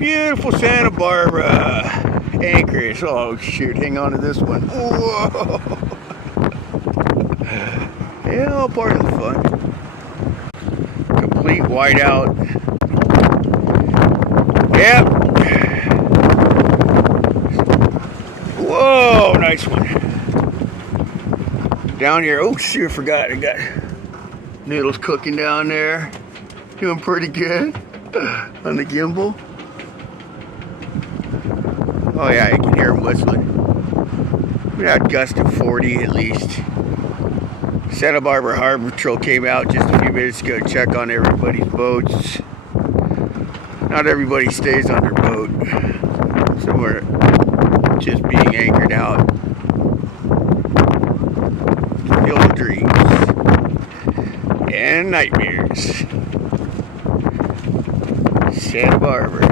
Beautiful Santa Barbara Anchorage. Oh shoot, hang on to this one. Whoa! Yeah, all part of the fun. Complete whiteout. Yep. Whoa, nice one. Down here, oh shoot, I forgot. I got noodles cooking down there. Doing pretty good on the gimbal. Oh yeah, I can hear them whistling. We had a gust of 40 at least. Santa Barbara Harbor Patrol came out just a few minutes ago to check on everybody's boats. Not everybody stays on their boat. Some are just being anchored out. Field of dreams and nightmares. Santa Barbara.